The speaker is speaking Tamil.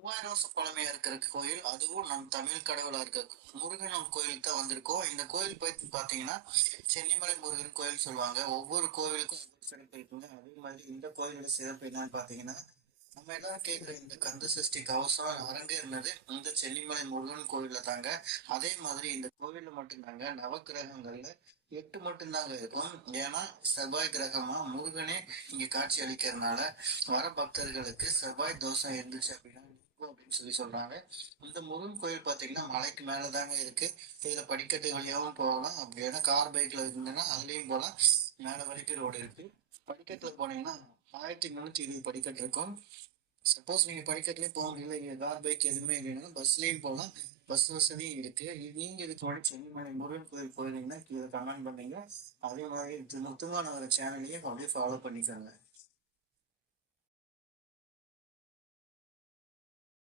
3000 வருஷம் பழமையா இருக்கிற கோயில், அதுவும் நம் தமிழ் கடவுளா இருக்க முருகன் கோயிலுக்கு தான் வந்திருக்கோம். இந்த கோயில் போய் பாத்தீங்கன்னா சென்னிமலை முருகன் கோயில் சொல்லுவாங்க. ஒவ்வொரு கோவிலுக்கும் ஒவ்வொரு சிறப்பு இருக்குங்க. அதே மாதிரி இந்த கோயிலோட சிறப்பு என்னன்னு பாத்தீங்கன்னா, நம்ம எல்லாரும் கேக்குற இந்த கந்த சஷ்டி கவசம் அரங்கேறினது இந்த சென்னிமலை முருகன் கோவில்ல தாங்க. அதே மாதிரி இந்த கோவில்ல மட்டும்தாங்க நவக்கிரகங்கள்ல 8 மட்டும்தாங்க இருக்கும். ஏன்னா செவ்வாய் கிரகமா முருகனே இங்க காட்சி அளிக்கிறதுனால வர பக்தர்களுக்கு செவ்வாய் தோஷம் இருந்துச்சு அப்படின்னா நீக்கும் அப்படின்னு சொல்லி சொல்றாங்க. இந்த முருகன் கோயில் பாத்தீங்கன்னா மலைக்கு மேலதாங்க இருக்கு. இதுல படிக்கட்டு வழியாவும் போகலாம். அப்படி ஏன்னா கார் பைக்ல இருந்ததுன்னா அதுலயும் போகலாம். மேல வரைக்கும் ரோடு இருக்கு. படிக்கட்டுல போனீங்கன்னா 1320 படிக்கட்டு இருக்கும். சப்போஸ் நீங்க படிக்கட்டுலயே போக முடியல, இங்க கார் பைக் எதுவுமே இல்லைன்னா பஸ்லயும் போகலாம். பஸ் வசதியும் இருக்கு. நீங்க இதுக்கு முன்னாடி சென்னிமலை முருகன் கோயில் போயிருந்தீங்கன்னா கீழே கமெண்ட் பண்ணீங்க. அதே மாதிரி முத்துமானவர் சேனலையும் அப்படியே ஃபாலோ பண்ணிக்கோங்க.